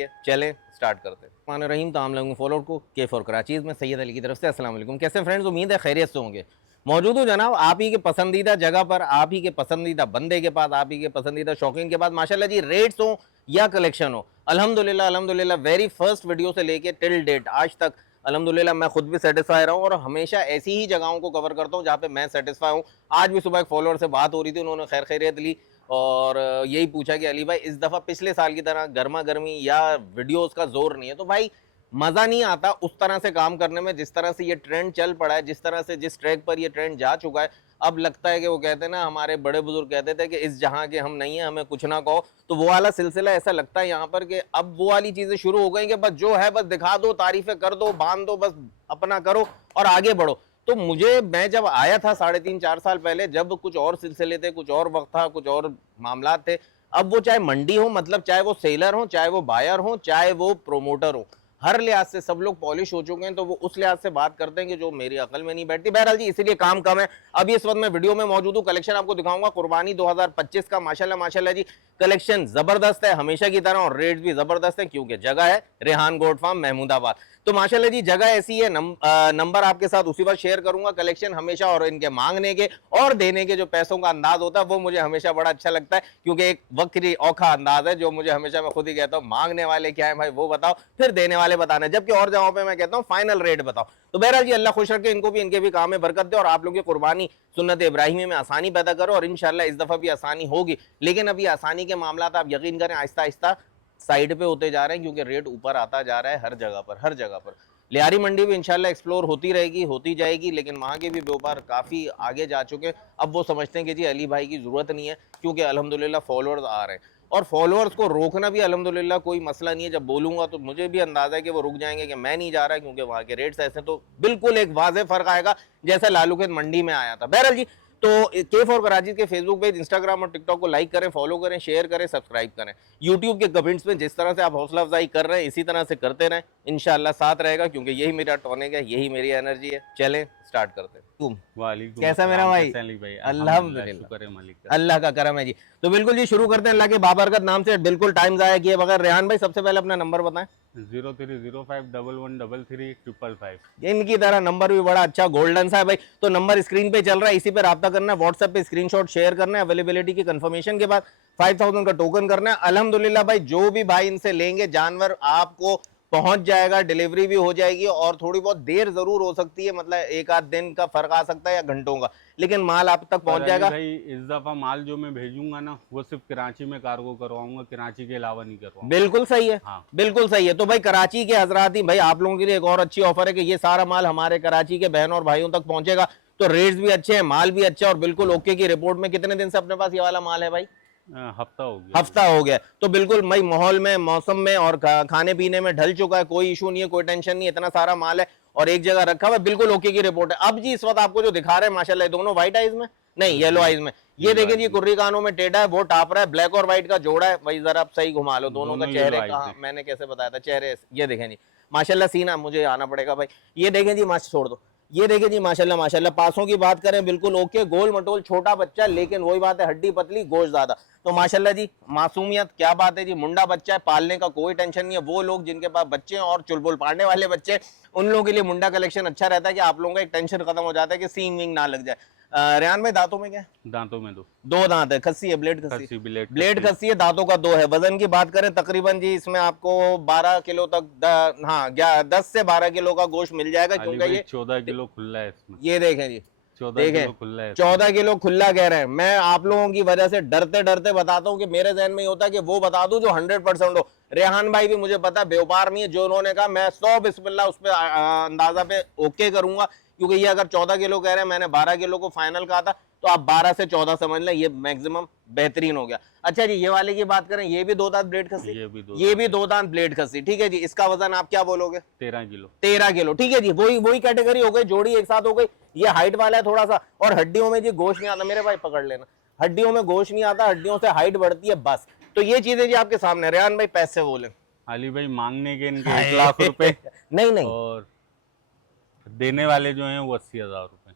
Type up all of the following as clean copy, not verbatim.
चलें स्टार्ट करते हैं। मान रहीम तो आम लोगों फॉलोअर को के फॉर कराचीज़ में सैयद अली की तरफ से अस्सलाम वालेकुम। कैसे फ्रेंड्स, उम्मीद है खैरियत से होंगे। मौजूद हूँ जनाब आप ही के पसंदीदा जगह पर, आप ही के पसंदीदा बंदे के पास, आप ही के पसंदीदा शौकीन के पास। माशाल्लाह जी, रेट्स हो या कलेक्शन हो, अल्हम्दुलिल्लाह अल्हम्दुलिल्लाह वेरी फर्स्ट वीडियो से लेके टिल डेट आज तक अल्हम्दुलिल्लाह मैं खुद भी सेटिस्फाई रहा हूँ और हमेशा ऐसी ही जगहों को कवर करता हूँ जहाँ पे मैं सेटिस्फाई हूँ। आज भी सुबह एक फॉलोअर से बात हो रही थी, उन्होंने खैर खैरियत ली और यही पूछा कि अली भाई इस दफ़ा पिछले साल की तरह गर्मा गर्मी या वीडियोस का जोर नहीं है। तो भाई मज़ा नहीं आता उस तरह से काम करने में जिस तरह से ये ट्रेंड चल पड़ा है, जिस तरह से जिस ट्रैक पर ये ट्रेंड जा चुका है। अब लगता है कि वो कहते हैं ना, हमारे बड़े बुजुर्ग कहते थे कि इस जहां के हम नहीं है, हमें कुछ ना कहो। तो वो वाला सिलसिला ऐसा लगता है यहाँ पर कि अब वो वाली चीज़ें शुरू हो गई कि बस जो है बस दिखा दो, तारीफें कर दो, बांध दो, बस अपना करो और आगे बढ़ो। तो मैं जब आया था 3.5-4 साल पहले, जब कुछ और सिलसिले थे, कुछ और वक्त था, कुछ और मामला थे। अब वो चाहे मंडी हो, मतलब चाहे वो सेलर हो, चाहे वो बायर हो, चाहे वो प्रोमोटर हो, हर लिहाज से सब लोग पॉलिश हो चुके हैं। तो वो उस लिहाज से बात करते हैं कि जो मेरी अकल में नहीं बैठती। बहरहाल जी, इसीलिए काम कम है। अभी इस वक्त मैं वीडियो में मौजूद हूँ, कलेक्शन आपको दिखाऊंगा कुर्बानी 2025 का। माशाल्लाह माशाल्लाह जी, कलेक्शन जबरदस्त है हमेशा की तरह और रेट भी जबरदस्त है, क्योंकि जगह है रेहान गोट फार्म महमूदाबाद। तो माशाल्लाह जी, जगह ऐसी है। नंबर आपके साथ उसी वक्त शेयर करूंगा। कलेक्शन हमेशा और इनके मांगने के और देने के जो पैसों का अंदाज होता है वो मुझे हमेशा बड़ा अच्छा लगता है, क्योंकि एक वक्री औखा अंदाज है जो मुझे हमेशा, मैं खुद ही कहता हूँ, मांगने वाले क्या है भाई वो बताओ, फिर देने वाले बताने, जबकि और जगहों पे मैं कहता हूँ फाइनल रेट बताओ। तो बहरहाल जी, अल्लाह खुश रखे इनको भी, इनके भी काम में बरकत दे और आप लोगों की कुर्बानी सुन्नत इब्राहिमी में आसानी पैदा करो और इंशाल्लाह इस दफा भी आसानी होगी। लेकिन अभी आसानी के मामला आप यकीन करें आहिस्ता आहिस्ता साइड पे होते जा रहे हैं, क्योंकि रेट ऊपर आता जा रहा है हर जगह पर, हर जगह पर। लियारी मंडी भी इंशाल्लाह एक्सप्लोर होती रहेगी, होती जाएगी, लेकिन वहाँ के भी व्यापार काफ़ी आगे जा चुके हैं। अब वो समझते हैं कि जी अली भाई की ज़रूरत नहीं है, क्योंकि अल्हम्दुलिल्लाह फॉलोअर्स आ रहे हैं और फॉलोअर्स को रोकना भी अल्हम्दुलिल्लाह कोई मसला नहीं है। जब बोलूँगा तो मुझे भी अंदाज़ा है कि वो रुक जाएंगे कि मैं नहीं जा रहा, क्योंकि वहाँ के रेट्स ऐसे। तो बिल्कुल एक वाज़ेह फ़र्क आएगा जैसा लालूखेत मंडी में आया था। बहरहाल जी, तो के फॉर कराची के फेसबुक पेज, इंस्टाग्राम और टिकटॉक को लाइक करें, फॉलो करें, शेयर करें, सब्सक्राइब करें। यूट्यूब के कमेंट्स में जिस तरह से आप हौसला अफजाई कर रहे हैं इसी तरह से करते रहें, इंशाल्लाह साथ रहेगा, क्योंकि यही मेरा टॉनिक है, यही मेरी एनर्जी है। चलें स्टार्ट करते हैं। तुम वालेकुम कैसा मेरा अस्सलाम, भाई? कैसे हैं अली भाई? अल्हम्दुलिल्लाह, अल्हम्दुलिल्लाह, शुक्र है मालिक का। अल्लाह का करम है जी। तो बिल्कुल जी, शुरू करते हैं अल्लाह के बाबरकत नाम से, बिल्कुल टाइम जाया किए बगैर। रेहान भाई, सबसे पहले अपना नंबर बताएं। 0305113355। इनकी तरह नंबर भी बड़ा अच्छा गोल्डन सा है भाई। तो नंबर स्क्रीन पे चल रहा है, इसी पे राब्ता करना है, व्हाट्सएप पे स्क्रीनशॉट शेयर करना है, अवेलेबिलिटी की कंफर्मेशन के बाद 5000 का टोकन करना है। अल्हम्दुलिल्लाह भाई, जो भी भाई इनसे लेंगे जानवर आपको पहुंच जाएगा, डिलीवरी भी हो जाएगी और थोड़ी बहुत देर जरूर हो सकती है, मतलब एक आध दिन का फर्क आ सकता है या घंटों का, लेकिन माल आप तक पर पहुंच अली जाएगा। भाई, इस दफ़ा माल जो मैं भेजूंगा ना, वो सिर्फ कराची में कार्गो करवाऊंगा, कराची के अलावा नहीं करवाऊंगा। बिल्कुल सही है, हाँ। बिल्कुल सही है। तो भाई कराची के हजरात ही भाई, आप लोगों के लिए एक और अच्छी ऑफर है कि ये सारा माल हमारे कराची के बहनों और भाइयों तक पहुंचेगा। तो रेट्स भी अच्छे हैं, माल भी अच्छा है और बिल्कुल ओके की रिपोर्ट में। कितने दिन से अपने पास ये वाला माल है भाई? हफ्ता हो गया अली हफ्ता भाई। हो गया। तो बिल्कुल भाई माहौल में, मौसम में और खाने पीने में ढल चुका है, कोई इशू नहीं है, कोई टेंशन नहीं है। इतना सारा माल है और एक जगह रखा हुआ है, बिल्कुल ओके की रिपोर्ट है। अब जी इस वक्त आपको जो दिखा रहे हैं माशाल्लाह, दोनों व्हाइट आइज में, नहीं येलो जी, आइज में, ये येलो देखिए जी, आइज में। कुर्री कानों में टेढ़ा है, वो टाप रहा है। ब्लैक और व्हाइट का जोड़ा है भाई, जरा आप सही घुमा लो दोनों का दोनों येलो चेहरे। आइज कहाँ हैं। मैंने कैसे बताया था चेहरे? ये देखें जी माशाल्लाह, सीना मुझे आना पड़ेगा भाई। ये देखें जी, माश छोड़ दो। ये देखिए जी माशाल्लाह माशाल्लाह, पासों की बात करें बिल्कुल ओके, गोल मटोल छोटा बच्चा, लेकिन वही बात है, हड्डी पतली गोश्त ज्यादा। तो माशाल्लाह जी, मासूमियत क्या बात है जी, मुंडा बच्चा है, पालने का कोई टेंशन नहीं है। वो लोग जिनके पास बच्चे हैं और चुलबुल पालने वाले बच्चे, उन लोगों के लिए मुंडा कलेक्शन अच्छा रहता है कि आप लोगों का एक टेंशन खत्म हो जाता है कि सींग विंग ना लग जाए। रेहान भाई, दांतों में क्या है? दांतों में दो। दो दांत है, खस्सी है, ब्लेड खस्सी? खस्सी, ब्लेड ब्लेड खस्सी। खस्सी है, दांतों का दो है। वजन की बात करें तकरीबन जी इसमें आपको 12 किलो तक हाँ 10 से 12 किलो का गोश्त मिल जाएगा, अली क्योंकि भाई, 14 किलो खुला है इसमें। ये देखें जी, 14 किलो देखें खुला है इसमें। 14 किलो खुला कह रहे हैं। मैं आप लोगों की वजह से डरते डरते बताता हूं कि मेरे जहन में ये होता है कि वो बता दूं जो 100% हो। रेहान भाई भी मुझे पता है व्यापार नहीं है, जो उन्होंने कहा मैं 100 बिस्मिल्लाह उस पर अंदाजा पे ओके करूंगा, क्योंकि ये अगर 14 किलो कह रहे हैं, मैंने 12 किलो को फाइनल कहा था, तो आप 12 से 14 समझ लें, ये मैक्सिमम बेहतरीन हो गया। अच्छा जी, ये वाले की बात करें, ये भी दो दांत ब्लेड खस्सी, ये भी दो ये दांत भी है। दो दांत ब्लेड खस्सी, ठीक है जी। इसका वजन आप क्या बोलोगे? 13 किलो। 13 किलो, ठीक है जी। वही वही कैटेगरी हो गई, जोड़ी एक साथ हो गई। ये हाइट वाला है थोड़ा सा, और हड्डियों में जी गोश्त नहीं आता मेरे भाई, पकड़ लेना, हड्डियों में गोश्त नहीं आता, हड्डियों से हाइट बढ़ती है बस। तो ये चीजें जी आपके सामने। रेहान भाई पैसे बोले। अली भाई, मांगने के इनके 1 लाख रुपए नहीं नहीं, और देने वाले जो हैं वो 80 हजार रुपए।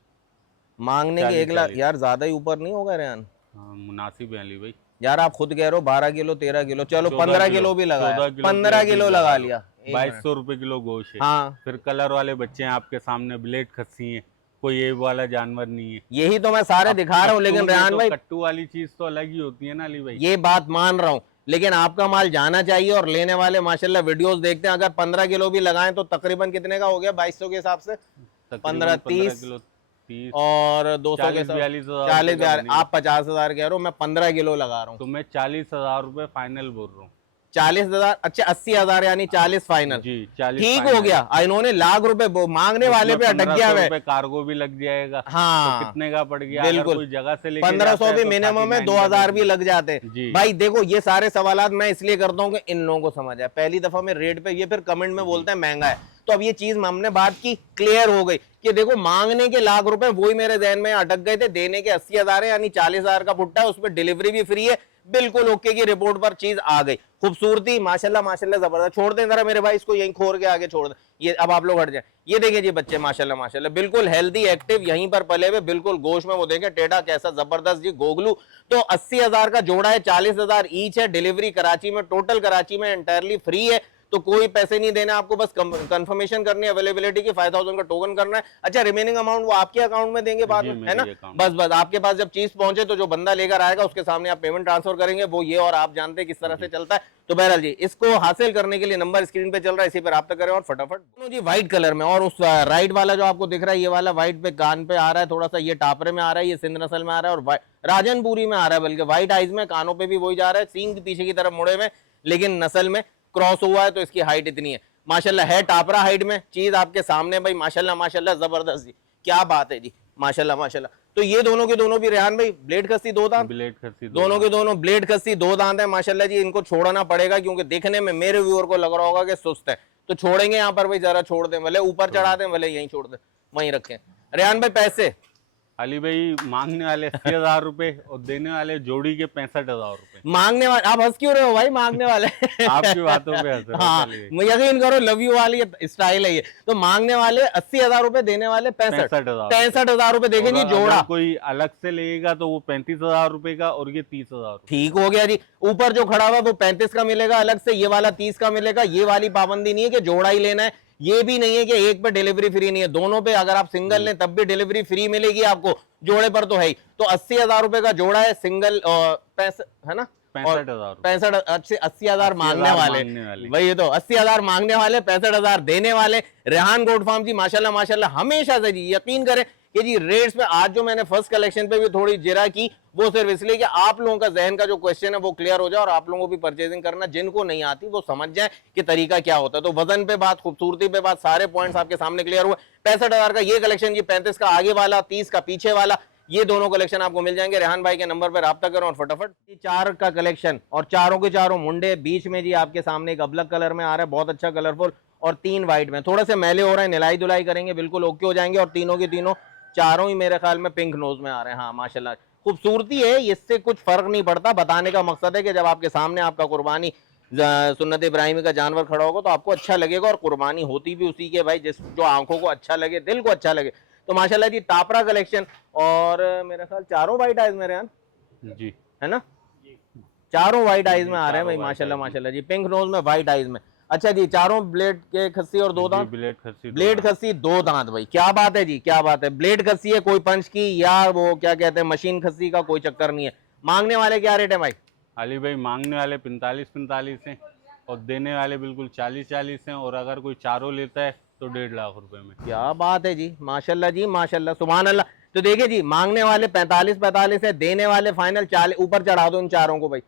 मांगने के 1 लाख 40-40। यार ज्यादा ही ऊपर नहीं होगा रेहान? हाँ, मुनासिब है अली भाई। यार आप खुद कह रहे हो 12 किलो 13 किलो, चलो 14 15 किलो, किलो भी लगाया, 14 किलो 15 किलो लगा लो। लिया, 2200 रुपए किलो गोश्त है। हाँ फिर कलर वाले बच्चे हैं आपके सामने, ब्लेड खस्सी है, कोई ये वाला जानवर नहीं है। यही तो मैं सारे अब दिखा रहा हूँ, कट्टू लेकिन में रेहान तो भाई कट्टू वाली चीज तो अलग ही होती है ना अली भाई। ये बात मान रहा हूँ, लेकिन आपका माल जाना चाहिए और लेने वाले माशाल्लाह वीडियोस देखते हैं। अगर 15 किलो भी लगाएं तो तकरीबन कितने का हो गया 2200 के हिसाब से, 15 तकरीबन 15 30 किलो 30 और 200 के 40 साथ 42 हजार 40 रुपए का बनेगा। आप 50,000 कह रहे हो, मैं 15 किलो लगा रहा हूँ। तो मैं 40 हजार रुपए फाइनल बोल रहा हूँ। 40,000, अच्छा 80,000 यानी 40 फाइनल, जी 40 ठीक हो फाइनल गया। है। इन्होंने लाख रुपए मांगने वाले उसमें पे अटक गया 1500 है। रुपए कार्गो भी लग जाएगा, तो हाँ कितने का पड़ गया? अगर बिल्कुल, कोई जगह से लेके 1500 जाता है भी तो मिनिमम है, 39 का 2000 दे भी लग जाते हैं। जी भाई देखो ये सारे सवालात मैं इसलिए करता हूँ कि इन लोगों को समझ आए। पहली दफा में रेट पे ये फिर कमेंट में बोलते हैं महंगा है, तो अब ये चीज हमने बात की क्लियर हो गई कि देखो मांगने के लाख रुपए वही मेरे जहन में अटक गए थे, देने के 80,000 है, यानी 40,000 का पुट्टा है, उस पर डिलीवरी भी फ्री है, बिल्कुल ओके की रिपोर्ट पर चीज आ गई। खूबसूरती माशाल्लाह माशाल्लाह जबरदस्त। छोड़ दें जरा मेरे भाई इसको, यहीं खोर के आगे छोड़ दें, ये अब आप लोग हट जाए। ये देखिए जी बच्चे माशाल्लाह माशाल्लाह बिल्कुल हेल्दी एक्टिव, यहीं पर पले हुए, बिल्कुल गोश्त में वो देखें टेढ़ा कैसा जबरदस्त जी गोगलू। तो 80,000 का जोड़ा है, 40,000 ईच है। डिलीवरी कराची में, टोटल कराची में एंटायरली फ्री है, तो कोई पैसे नहीं देना आपको, बस कंफर्मेशन करनी है अवेलेबिलिटी की, 5000 का टोकन करना है। अच्छा रिमेनिंग अमाउंट वो आपके अकाउंट में देंगे बाद जी में, है ना? मेरे अकाउंट बस बस आपके पास जब चीज पहुंचे तो जो बंदा लेकर आएगा उसके सामने आप पेमेंट ट्रांसफर करेंगे, वो ये और आप जानते हैं किस तरह से चलता है। तो बहरहाल जी इसको हासिल करने के लिए नंबर स्क्रीन पे चल रहा है, इसी पर रब्ता करें और फटाफट दोनों जी व्हाइट कलर में। और उस राइट वाला जो आपको दिख रहा है ये वाला व्हाइट पे कान पे आ रहा है, थोड़ा सा ये टापरे में आ रहा है, ये सिंध नस्ल में आ रहा है और राजनपुरी में आ रहा है, बल्कि व्हाइट आइज में, कानों पे भी वही जा रहा है, सींग पीछे की तरफ मुड़े में, लेकिन नस्ल में क्रॉस हुआ है तो इसकी हाइट इतनी है माशाल्लाह। है टापरा हाइट में, चीज आपके सामने भाई माशाल्लाह माशाल्लाह जबरदस्त जी, क्या बात है जी माशाल्लाह माशाल्लाह। तो ये दोनों के दोनों भी रेहान भाई ब्लेड खस्सी दो दांत, ब्लेड खस्सी दोनों के दोनों ब्लेड खस्सी दो दांत है माशाल्लाह जी। इनको छोड़ना पड़ेगा क्योंकि देखने में मेरे व्यूअर को लग रहा होगा कि सुस्त है, तो छोड़ेंगे यहाँ पर भाई, जरा छोड़ दें, भले ऊपर चढ़ा दें, भले यहीं छोड़ दें, वहीं रखें। रेहान भाई पैसे अली भाई मांगने वाले 80,000 रुपए और देने वाले जोड़ी के 65,000 रुपए। मांगने वाले, आप हंस क्यों रहे हो भाई? मांगने वाले आपकी बातों पे हंस रहा हूं हाँ अली भाई। यकीन करो लव यू वाली स्टाइल है ये। तो मांगने वाले 80,000 रुपए, देने वाले 65,000, 65,000 रुपए देखें जी जोड़ा। अगर कोई अलग से लेगा तो वो 35,000 रुपए का और ये 30,000। ठीक हो गया जी। ऊपर जो खड़ा हुआ वो 35 का मिलेगा अलग से, ये वाला 30 का मिलेगा। ये वाली पाबंदी नहीं है कि जोड़ा ही लेना है, ये भी नहीं है कि एक पे डिलीवरी फ्री नहीं है, दोनों पे अगर आप सिंगल लें तब भी डिलीवरी फ्री मिलेगी आपको, जोड़े पर तो है ही। तो 80,000 रुपए का जोड़ा है सिंगल, है ना? 65,000। 65 80,000 मांगने वाले भाई, ये तो 80,000 मांगने वाले, 65,000 देने वाले। रेहान गोट फार्म जी माशाल्लाह माशाल्लाह हमेशा से जी यकीन करें कि जी रेट्स में आज जो मैंने फर्स्ट कलेक्शन पे भी थोड़ी जिरा की, वो सिर्फ इसलिए कि आप लोगों का जहन का जो क्वेश्चन है वो क्लियर हो जाए और आप लोगों को भी परचेजिंग करना, जिनको नहीं आती वो समझ जाए कि तरीका क्या होता है। तो वजन पे बात, खूबसूरती पे बात, सारे पॉइंट्स आपके सामने क्लियर हुए। 65,000 का ये कलेक्शन जी, 35 का आगे वाला, 30 का पीछे वाला, ये दोनों कलेक्शन आपको मिल जाएंगे। रेहान भाई के नंबर पर राब्ता करो और फटाफट 4 का कलेक्शन, और चारों के चारों मुंडे बीच में जी आपके सामने एक अबलक कलर में आ रहा है, बहुत अच्छा कलरफुल, और 3 व्हाइट में। थोड़े से मैले हो रहे हैं, निलाई धुलाई करेंगे बिल्कुल ओके हो जाएंगे। और तीनों की तीनों, चारों ही मेरे ख्याल में पिंक नोज में आ रहे हैं। हाँ माशाल्लाह खूबसूरती है, इससे कुछ फर्क नहीं पड़ता। बताने का मकसद है कि जब आपके सामने आपका कुर्बानी सुन्नत इब्राहिमी का जानवर खड़ा होगा तो आपको अच्छा लगेगा, और कुर्बानी होती भी उसी के भाई जिस जो आंखों को अच्छा लगे, दिल को अच्छा लगे। तो माशाल्लाह जी टापरा कलेक्शन, और मेरे ख्याल चारों व्हाइट आइज में रेहान जी है ना, चारों व्हाइट आइज में आ रहे हैं भाई चारों माशाल्लाह white eyes माशाल्लाह जी, पिंक नोज में व्हाइट आइज में। अच्छा जी चारों ब्लेड के खस्सी और दो दांत, ब्लेड खस्सी ब्लेड खस्सी दो दांत भाई, क्या बात है जी क्या बात है। ब्लेड खस्सी है, कोई पंच की या वो क्या कहते हैं मशीन खस्सी का कोई चक्कर नहीं है। मांगने वाले क्या रेट है भाई? अली भाई मांगने वाले 45 हैं और देने वाले बिल्कुल 40 हैं, और अगर कोई चारों लेता है तो 1.5 लाख रुपए में। क्या बात है जी माशाल्लाह जी माशाल्लाह सुभान अल्लाह। तो देखिए जी मांगने वाले 45 है, देने वाले फाइनल 40। ऊपर चढ़ा दो इन चारों को भाई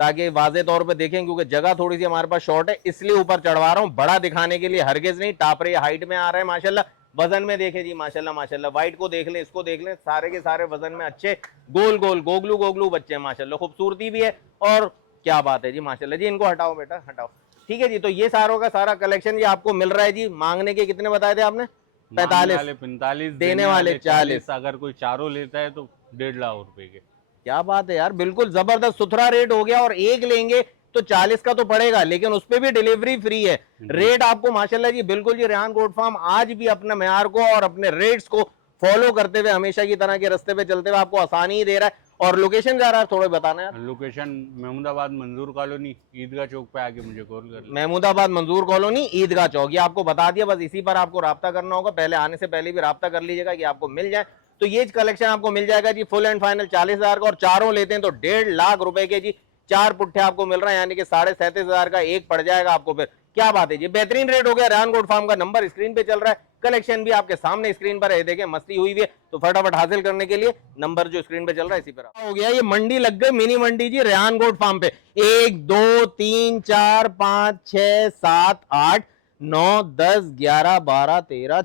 ताकि वाजे तौर पे देखें, क्योंकि जगह थोड़ी सी हमारे पास शॉर्ट है इसलिए ऊपर चढ़वा रहा हूँ, बड़ा दिखाने के लिए हरगिज नहीं। टापरे हाइट में आ रहे हैं माशाल्लाह, वजन में देखें जी माशाल्लाह माशाल्लाह। व्हाइट को देख लें, इसको देख लें, सारे के सारे वजन में अच्छे, गोल गोल गोगलू गोगलू बच्चे हैं माशाल्लाह। खूबसूरती भी है और क्या बात है जी माशाल्लाह जी। इनको हटाओ बेटा हटाओ, ठीक है जी। तो ये सारों का सारा कलेक्शन जी आपको मिल रहा है जी। मांगने के कितने बताए थे आपने? 45, देने वाले 40। अगर कोई चारों लेता है तो 1.5 लाख रुपए के। क्या बात है यार, बिल्कुल जबरदस्त सुथरा रेट हो गया। और एक लेंगे तो 40 का तो पड़ेगा, लेकिन उस पर भी डिलीवरी फ्री है। रेट आपको माशाल्लाह जी बिल्कुल जी। रेहान गोट फार्म आज भी अपने म्यार को और अपने रेट्स को फॉलो करते हुए, हमेशा की तरह के रास्ते पे चलते हुए आपको आसानी ही दे रहा है। और लोकेशन जा रहा है थोड़ा बताना यार। लोकेशन महमूदाबाद मंजूर कॉलोनी ईदगाह चौक पे आके मुझे कॉल कर लें। महमूदाबाद मंजूर कॉलोनी ईदगाह चौक, ये आपको बता दिया, बस इसी पर आपको राब्ता करना होगा। पहले आने से पहले भी राब्ता कर लीजिएगा कि आपको मिल जाए। तो ये कलेक्शन आपको मिल जाएगा जी फुल एंड फाइनल 40,000 का, और चारों लेते हैं तो 1.5 लाख रुपए के जी 4 पुट्ठे आपको मिल रहे हैं, यानी कि 37,500 का एक पड़ जाएगा आपको। फिर क्या बात है जी, बेहतरीन रेट हो गया। रेहान गोट फार्म का नंबर स्क्रीन पे चल रहा है, कलेक्शन भी आपके सामने स्क्रीन पर है, देखें मस्ती हुई हुई है। तो फटाफट हासिल करने के लिए नंबर जो स्क्रीन पे चल रहा है इसी पर हो गया। ये मंडी लग गई, मिनी मंडी जी रेहान गोट फार्म पे। 1 2 3 4 5 6 7 8 9 10 11 12 13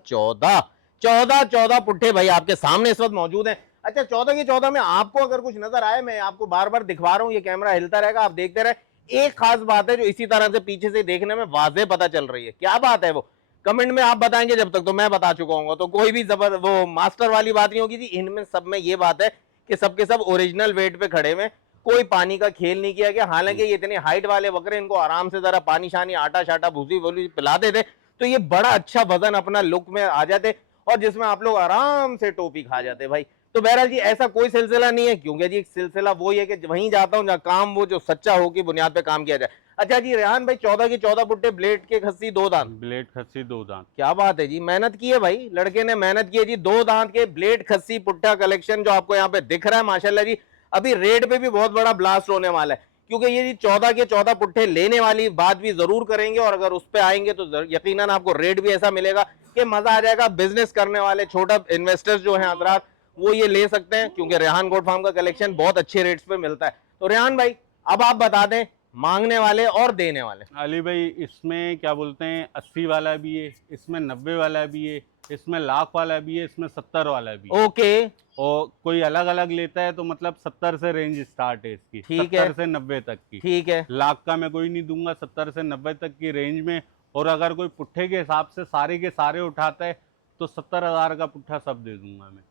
14 पुट्ठे भाई आपके सामने इस वक्त मौजूद हैं। अच्छा 14 के 14 में आपको अगर कुछ नजर आए, मैं आपको बार बार दिखवा रहा हूँ, ये कैमरा हिलता रहेगा, आप देखते रहे। एक खास बात है जो इसी तरह से पीछे से देखने में वाज़ेह पता चल रही है, क्या बात है वो कमेंट में आप बताएंगे, जब तक तो मैं बता चुका हूँ। तो कोई भी जबर वो मास्टर वाली बात नहीं होगी जी। इनमें सब में ये बात है कि सबके सब ओरिजिनल वेट पे खड़े हुए, कोई पानी का खेल नहीं किया गया। हालांकि ये इतने हाइट वाले बकरे, इनको आराम से जरा पानी शानी आटा शाटा भूसी वूसी पिला देते तो ये बड़ा अच्छा वजन अपना लुक में आ जाते, और जिसमें आप लोग आराम से टोपी खा जाते भाई। तो बहरहाल जी ऐसा कोई सिलसिला नहीं है, क्योंकि जी सिलसिला वो ही है कि वहीं जाता हूं जहां काम वो जो सच्चा हो की बुनियाद पे काम किया जाए। अच्छा जी रेहान भाई 14 की 14 पुट्टे, ब्लेड के खस्सी 2 दांत। ब्लेड खस्सी 2 दांत। क्या बात है जी, मेहनत की है भाई, लड़के ने मेहनत की है जी। 2 दांत के ब्लेड खस्सी पुट्टा कलेक्शन जो आपको यहाँ पे दिख रहा है माशाल्लाह जी। अभी रेट पे भी बहुत बड़ा ब्लास्ट होने वाला है, क्योंकि ये जी 14 के 14 पुट्ठे लेने वाली बात भी जरूर करेंगे, और अगर उस पे आएंगे तो यकीनन आपको रेट भी ऐसा मिलेगा कि मजा आ जाएगा। बिजनेस करने वाले छोटा इन्वेस्टर्स जो हैं हजरात, वो ये ले सकते हैं, क्योंकि रेहान गोट फार्म का कलेक्शन बहुत अच्छे रेट्स पे मिलता है। तो रेहान भाई अब आप बता दें मांगने वाले और देने वाले। अली भाई इसमें क्या बोलते हैं 80 वाला भी है, इसमें 90 वाला भी है, इसमें लाख वाला भी है, इसमें 70 वाला भी है। ओके, और कोई अलग अलग लेता है तो मतलब 70 से रेंज स्टार्ट है इसकी, ठीक है, 70 से 90 तक की। ठीक है, लाख का मैं कोई नहीं दूंगा, 70 से 90 तक की रेंज में। और अगर कोई पुट्ठे के हिसाब से सारे के सारे उठाता है तो 70,000 का पुट्ठा सब दे दूंगा मैं।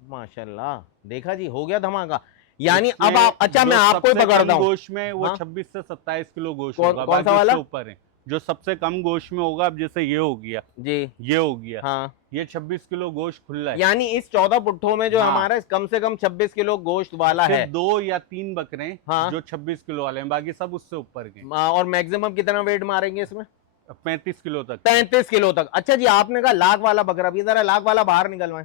माशाल्लाह, देखा जी, हो गया धमाका। यानी अब इसमें आप, अच्छा जो मैं आपको ही सबसे पकड़ता कम हूँ। गोश्त में वो हाँ? 26 से 27 किलो गोश्त कौन होगा, कौन सा बाकी वाला उससे ऊपर है। जो सबसे कम गोश्त में होगा, अब जैसे ये हो गया, जी, ये हो गया, हाँ, ये 26 किलो गोश्त खुला है। यानी इस 14 पुट्ठों में जो हाँ। हमारा कम से कम 26 किलो गोश्त वाला है। सिर्फ 2 या 3 बकरे हैं हाँ। जो 26 किलो वाले हैं, बाकी सब उससे ऊपर के। और मैक्सिमम कितना वेट मारेंगे इसमें? 35 किलो तक। 35 किलो तक। अच्छा जी आपने कहा लाख वाला बकरा, भी जरा लाख वाला बाहर निकलवाएं।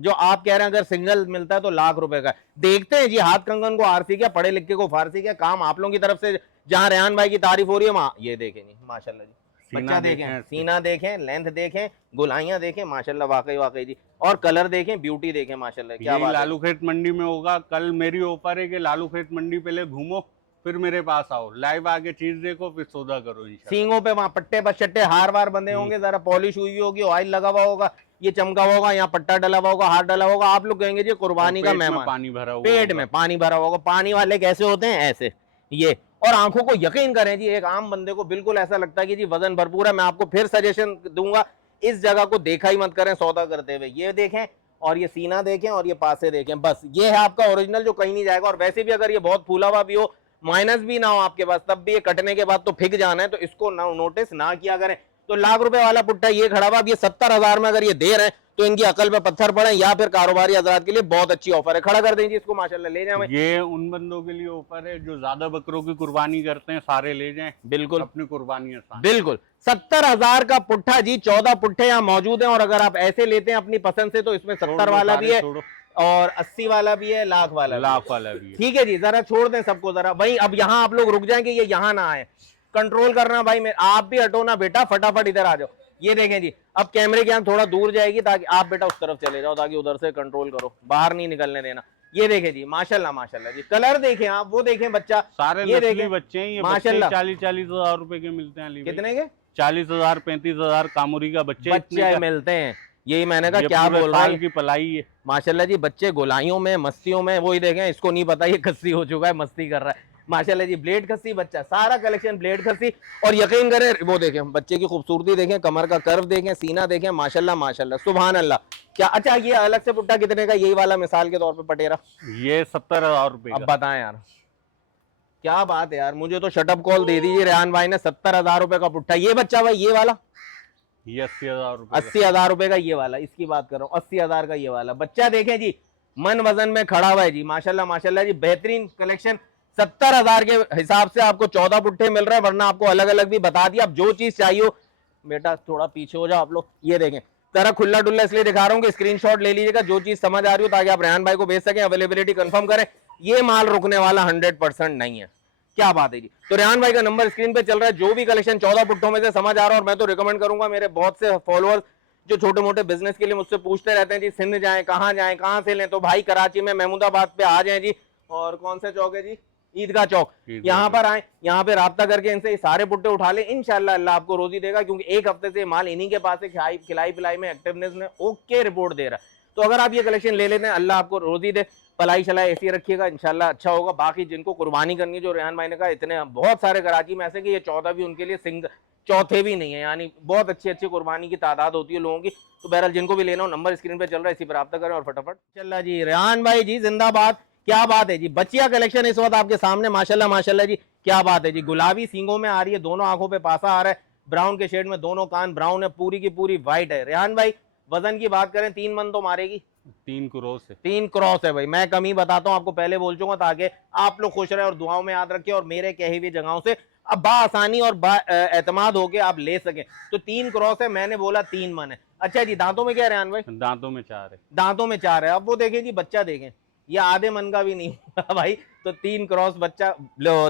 जो आप कह रहे हैं अगर सिंगल मिलता है तो लाख रुपए का। देखते हैं जी, हाथ कंगन को आरसी क्या, पढ़े लिखे को फारसी क्या, काम आप लोगों की तरफ से जहां रेहान भाई की तारीफ हो रही है वहां ये देखें जी माशाल्लाह जी, बच्चा देखें, सीना देखें, लेंथ देखें, गोलाइयां देखें, माशाल्लाह वाकई वाकई जी, और कलर देखें, ब्यूटी देखें, माशाल्लाह क्या बात है। लालू खेत मंडी में होगा। कल मेरी ऑफर है कि लालू खेत मंडी पहले घूमो फिर मेरे पास आओ, लाइव आके चीज देखो फिर सौदा करो इंशाल्लाह। सींगों पे वहां पट्टे बच्चे हार वार बंधे होंगे, जरा पॉलिश हुई होगी, ऑयल लगा हुआ होगा, ये चमका हुआ होगा, यहाँ पट्टा डला हुआ होगा, हाथ डला होगा, आप लोग कहेंगे जी कुर्बानी का मेहमान। पानी भरा हुआ, पेट में पानी भरा होगा। पानी वाले कैसे होते हैं? ऐसे ये। और आंखों को यकीन करें जी, एक आम बंदे को बिल्कुल ऐसा लगता है कि जी वजन भरपूर है। मैं आपको फिर सजेशन दूंगा, इस जगह को देखा ही मत करें सौदा करते हुए। ये देखें और ये सीना देखें और ये पासे देखें, बस ये है आपका ओरिजिनल जो कहीं नहीं जाएगा। और वैसे भी अगर ये बहुत फूला हुआ भी हो, माइनस भी ना हो आपके पास, तब भी ये कटने के बाद तो फिक जाना है, तो इसको ना नोटिस ना किया करें। तो लाख रुपए वाला पुट्टा ये खड़ा हुआ, अब ये 70,000 में अगर ये दे रहे हैं तो इनकी अकल पे पत्थर पड़े, या फिर कारोबारी हजरात के लिए बहुत अच्छी ऑफर है। खड़ा कर देंगे इसको माशाल्लाह, ले जाए। ये उन बंदों के लिए ऑफर है जो ज्यादा बकरों की कुर्बानी करते हैं, सारे ले जाएं, बिल्कुल अपनी कुर्बानी आसान। बिल्कुल 70,000 का पुट्ठा जी, 14 पुट्ठे यहाँ मौजूद हैं। और अगर आप ऐसे लेते हैं अपनी पसंद से तो इसमें 70 वाला भी है और 80 वाला भी है, लाख वाला भी है। ठीक है जी, जरा छोड़ दें सबको जरा भाई। अब यहाँ आप लोग रुक जाएंगे, ये यहाँ ना आए, कंट्रोल करना भाई। आप भी हटो ना बेटा, फटाफट इधर आ जाओ। ये देखें जी, अब कैमरे की यहाँ थोड़ा दूर जाएगी ताकि आप बेटा उस तरफ चले जाओ, ताकि उधर से कंट्रोल करो, बाहर नहीं निकलने देना। ये देखें जी माशाल्लाह माशाल्लाह जी, कलर देखें आप, वो देखें बच्चा, सारे ये देखें बच्चे हैं, ये माशाल्लाह। 40-40 हजार रुपए के मिलते हैं। कितने के? 40,000 35,000 कामूरी का बच्चे मिलते हैं। यही मैंने कहा, क्या बोल रहा है की पलाई है माशाल्लाह जी। बच्चे गोलाइयों में, मस्तियों में, वही देखें, इसको नहीं पता ये खस्सी हो चुका है, मस्ती कर रहा है माशाल्लाह जी। ब्लेड खस्सी बच्चा, सारा कलेक्शन ब्लेड खस्सी। और यकीन करें, वो देखें बच्चे की खूबसूरती देखें, कमर का कर्व देखें, सीना देखें, माशाल्लाह माशाल्लाह सुभान अल्लाह। क्या अच्छा ये अलग से पुट्टा कितने का, यही वाला मिसाल के तौर पे पटेरा? ये 70,000 रुपए। अब बताएं यार, क्या बात है यार, मुझे तो शटअप कॉल दे दीजिए रेहान भाई ने। 70,000 रुपए का पुट्टा, ये बच्चा भाई, ये वाला ये 80,000 रुपए। 80,000 रुपए का ये वाला, इसकी बात कर रहा हूँ, 80,000 का ये वाला बच्चा देखें जी मन वजन में खड़ा हुआ है जी, माशाल्लाह माशाल्लाह जी, बेहतरीन कलेक्शन। 70,000 के हिसाब से आपको 14 पुट्ठे मिल रहे हैं, वरना आपको अलग अलग भी बता दिया। आप जो चीज चाहिए हो, बेटा थोड़ा पीछे हो जाओ आप लोग, ये देखें जरा खुला डुल्ला इसलिए दिखा रहा हूँ कि स्क्रीनशॉट ले लीजिएगा, जो चीज समझ आ रही हो, ताकि आप रेहान भाई को भेज सकें, अवेलेबिलिटी कंफर्म करें। ये माल रुकने वाला 100% नहीं है। क्या बात है जी। तो रेहान भाई का नंबर स्क्रीन पे चल रहा है, जो भी कलेक्शन 14 पुट्ठों में से समझ आ रहा है, और मैं तो रिकमेंड करूंगा, मेरे बहुत से फॉलोअर्स जो छोटे मोटे बिजनेस के लिए मुझसे पूछते रहते हैं जी, सिंध जाएं, कहाँ से लें, तो भाई कराची में महमूदाबाद पे आ जाएं जी। और कौन सा चौक है जी? ईदगाह चौक। यहाँ पर आए, यहाँ पे राब्ता करके इनसे सारे पुट्टे उठा ले, इंशाल्लाह अल्लाह आपको रोजी देगा, क्योंकि एक हफ्ते से माल इन्हीं के पास है, खिलाई पिलाई में एक्टिवनेस में ओके रिपोर्ट दे रहा है। तो अगर आप ये कलेक्शन ले लेते हैं, अल्लाह आपको रोजी दे, पलाई शलाई ऐसी रखिएगा, इंशाल्लाह अच्छा होगा। बाकी जिनको कुर्बानी करनी है, जो रेहान भाई ने कहा, इतने बहुत सारे कराची में ऐसे कि ये 14 भी उनके लिए चौथे भी नहीं है, यानी बहुत अच्छी अच्छी कुर्बानी की तादाद होती है लोगों की। तो बहरहाल जिनको भी लेना हो, नंबर स्क्रीन पे चल रहा है, इसी पर रब्ता करें और फटाफट चल जी। रेहान भाई जी जिंदाबाद, क्या बात है जी। बचिया कलेक्शन इस वक्त आपके सामने, माशाल्लाह माशाल्लाह जी, क्या बात है जी। गुलाबी सींगों में आ रही है, दोनों आंखों पे पासा आ रहा है, ब्राउन के शेड में, दोनों कान ब्राउन है, पूरी की पूरी व्हाइट है। रेहान भाई वजन की बात करें, 3 मन तो मारेगी? 3 क्रॉस है। 3 क्रॉस है भाई। मैं कम ही बताता हूँ आपको, पहले बोल चुका, ताकि आप लोग खुश रहे और दुआओं में याद रखें, और मेरे कही हुई जगहों से अब बासानी और एतमाद होके आप ले सकें। तो 3 क्रॉस है, मैंने बोला 3 मन है। अच्छा जी, दांतों में क्या है रेहान भाई? दांतों में 4 है। दांतों में 4 है। अब वो देखें जी, बच्चा देखें, ये आधे मन का भी नहीं भाई। तो 3 क्रॉस बच्चा,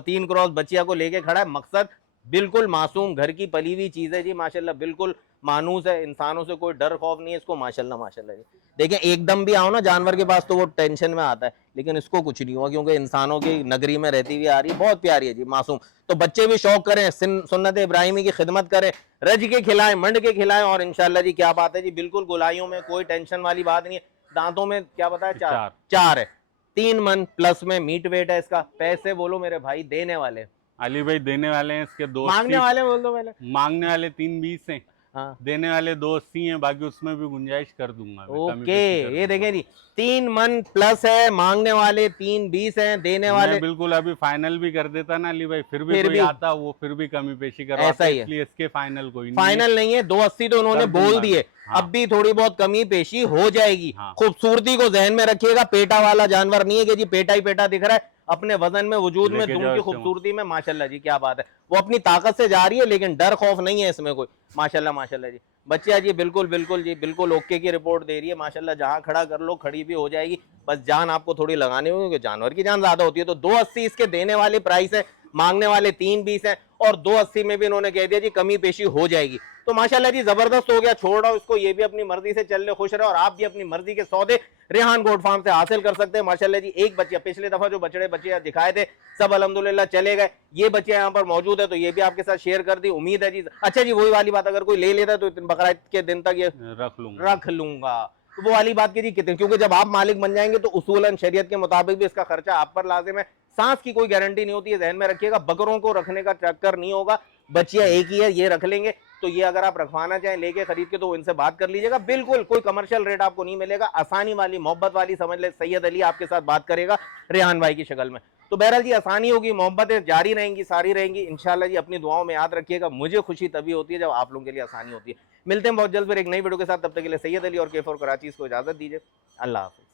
3 क्रॉस बच्चिया को लेके खड़ा है। मकसद बिल्कुल मासूम, घर की पली हुई चीज है जी, माशाल्लाह बिल्कुल मानूस है, इंसानों से कोई डर खौफ नहीं है इसको, माशाल्लाह माशाल्लाह जी। देखें एकदम भी आओ ना जानवर के पास तो वो टेंशन में आता है, लेकिन इसको कुछ नहीं हुआ, क्योंकि इंसानों की नगरी में रहती हुई आ रही है, बहुत प्यारी है जी, मासूम। तो बच्चे भी शौक करें, सुन्नत इब्राहिमी की खिदमत करें, रज के खिलाएं, मंड के खिलाएं, और इंशाल्लाह जी क्या बात है जी, बिल्कुल गोलाइयों में कोई टेंशन वाली बात नहीं है। दांतों में क्या बताया? 4 है। 3 मन प्लस में मीट वेट है इसका। पैसे बोलो मेरे भाई, देने वाले अली भाई देने वाले हैं, इसके दोस्त मांगने वाले बोल दो पहले। मांगने वाले 320 हैं, हाँ, देने वाले 280 हैं, बाकी उसमें भी गुंजाइश कर दूंगा मैं, कमी ओके। पेशी कर ये दूंगा। देखें जी, 3 मन प्लस है, मांगने वाले 320 हैं, देने वाले मैं बिल्कुल अभी फाइनल भी कर देता ना अली भाई, फिर भी कोई आता वो फिर भी कमी पेशी ऐसा करवाता, ही है। इसलिए इसके फाइनल कोई नहीं फाइनल नहीं है। 280 तो उन्होंने कर दूंगा बोल दिए, हाँ। अब भी थोड़ी बहुत कमी पेशी हो जाएगी। हाँ। खूबसूरती को जहन में रखिएगा, पेटा वाला जानवर नहीं है कि जी पेटा ही पेटा दिख रहा है, अपने वजन में, वजूद में, लेके दुम जाओ की इससे खूबसूरती में, माशाल्लाह जी क्या बात है। वो अपनी ताकत से जा रही है, लेकिन डर खौफ नहीं है इसमें कोई, माशाल्लाह माशाल्लाह जी। बच्चिया जी बिल्कुल बिल्कुल जी, बिल्कुल ओके की रिपोर्ट दे रही है, माशाल्लाह। जहां खड़ा कर लो, खड़ी भी हो जाएगी, बस जान आपको थोड़ी लगानी होगी, क्योंकि जानवर की जान ज्यादा होती है। तो 280 इसके देने वाली प्राइस है, मांगने वाले 320 है, और 280 में भी इन्होंने कह दिया जी कमी पेशी हो जाएगी। तो माशाल्लाह जी जबरदस्त हो गया। छोड़ रहा हूं इसको, ये भी अपनी मर्जी से चल ले, खुश रहे, और आप भी अपनी मर्जी के सौदे रेहान गोट फार्म से हासिल कर सकते हैं। माशाल्लाह जी एक बच्चा, पिछले दफा जो बच्चे दिखाए थे सब अल्हम्दुलिल्लाह चले गए, ये बच्चे यहाँ पर मौजूद है, तो ये भी आपके साथ शेयर कर दी, उम्मीद है जी। अच्छा जी, वही वाली बात, अगर कोई ले लेता है तो बकरा ईद के दिन तक ये रख लूंगा, तो वो वाली बात की जी कितने, क्योंकि जब आप मालिक बन जाएंगे तो उसूलन शरीयत के मुताबिक भी इसका खर्चा आप पर लाजिम है। सांस की कोई गारंटी नहीं होती है, ध्यान में रखिएगा। बकरों को रखने का चक्कर नहीं होगा, बच्चियां एक ही है, ये रख लेंगे। तो ये अगर आप रखवाना चाहें लेके खरीद के, तो इनसे बात कर लीजिएगा, बिल्कुल कोई कमर्शियल रेट आपको नहीं मिलेगा, आसानी वाली, मोहब्बत वाली, समझ ले सैयद अली आपके साथ बात करेगा रेहान भाई की शक्ल में। तो बहरहाल जी आसानी होगी, मोहब्बतें जारी रहेंगी, सारी रहेंगी इंशाल्लाह जी। अपनी दुआओं में याद रखिएगा, मुझे खुशी तभी होती है जब आप लोगों के लिए आसानी होती है। मिलते हैं बहुत जल्द फिर एक नई वीडियो के साथ, तब तक के लिए सैयद अली और K4 कराची को इजाजत दीजिए। अल्लाह हाफिज़।